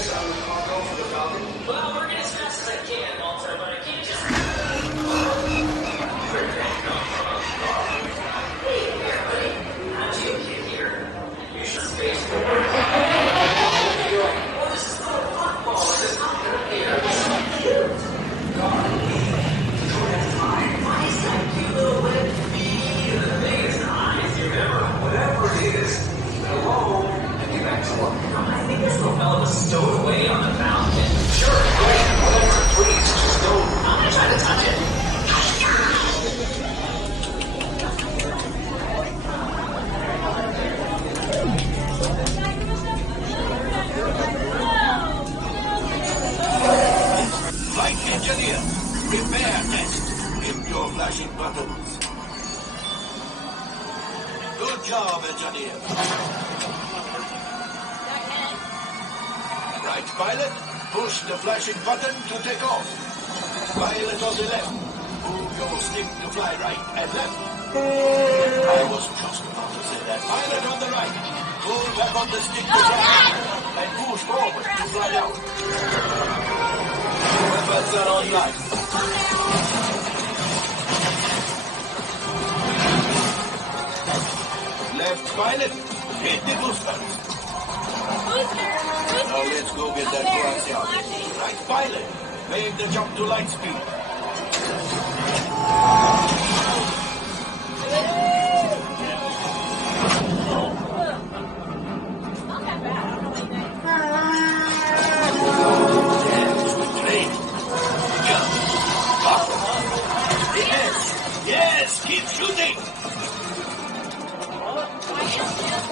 guys on the cargo for the Falcon? Well, working as fast as I can, Walter, but I can't just... Hey, everybody. How'd you get here? You should space for work. Well, this is not a football. This is not good here. It's so cute. God, why is that cute little webbed feet and the biggest eyes you've ever... Whatever it is, leave it alone and get back to work. I think this little fella was stowed away on the mountain. Sure, great, whatever, please, just don't. I'm gonna try to touch it. Flight engineer, prepare test. Hit your flashing buttons. Good job, engineer. Right, pilot, push the flashing button to take off. Pilot on the left, move your stick to fly right and left. I was just about to say that. Pilot on the right, pull back on the stick to fly and push forward to fly out. Weapons are online. Left pilot, hit the boosters. Now let's go get that glass out. Right pilot, make the jump to light speed. Yes, keep shooting.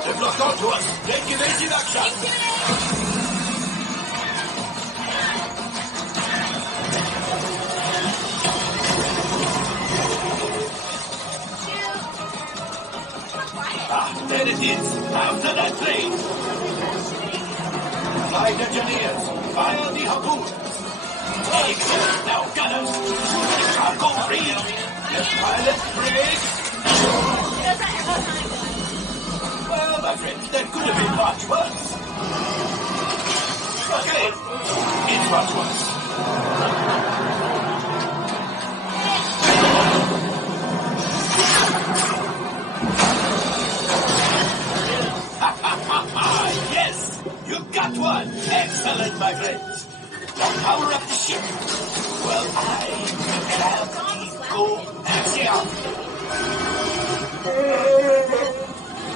They've locked onto us. Take evasive action. There it is. After that plane. Flight engineers, fire the harpoons. Excellent. Now, gunners, shoot the cargo free. Yes, pilot, brake. Well, my friends, that could have been much worse. Okay, it's much worse. Yes, you got one. Excellent, my friends. Now power up the ship. Well, I have to go axial.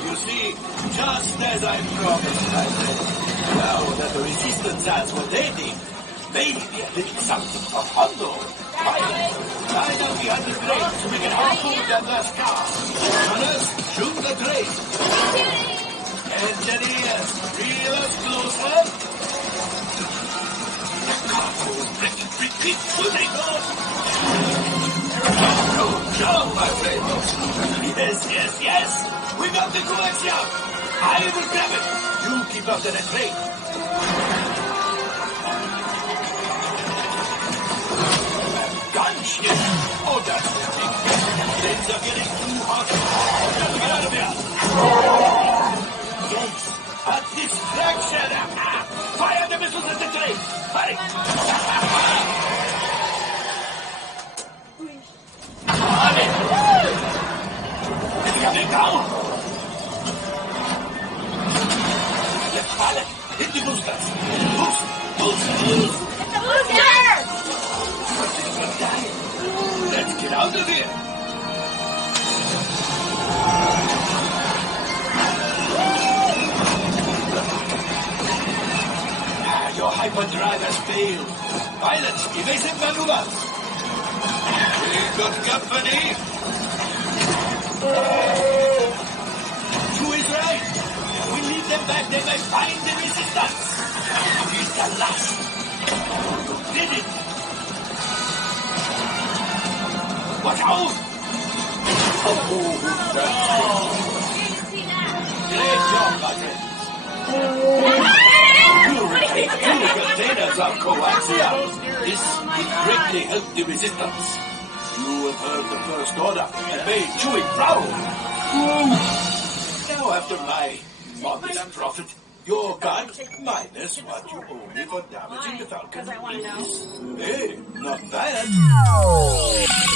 You see, just as I promised, my friend, now that the resistance has rotating, maybe a little something from Hondo. Pilot, line up the other blade to make it harpoon that last car. Runners, shoot the train. Engineers, reel us closer. Keep shooting. Good job, my friend. Yes. We got the coaxium. I will grab it. You keep after the train. Gunship. Oh, that's the thing. Things are getting too hot. Gotta get out of here. Yes, a distraction. Fire the missiles at the train. Hurry. It's coming down. Let's pilot. Hit the boosters. Boost. It's the boosters! Let's get out of here. Your hyperdrive has failed. Pilots, evasive maneuvers. We've got company. Two is right. We lead them back, they may find the resistance. He's the last. You did it. Watch out. Oh, great job, my friend. Two containers are coaxial. This will greatly help the resistance. You have heard the first order and made Chewie proud. Now, after my modest profit, Your cut minus what you owe me for damaging the Falcon. Because I want to know. Hey, not bad.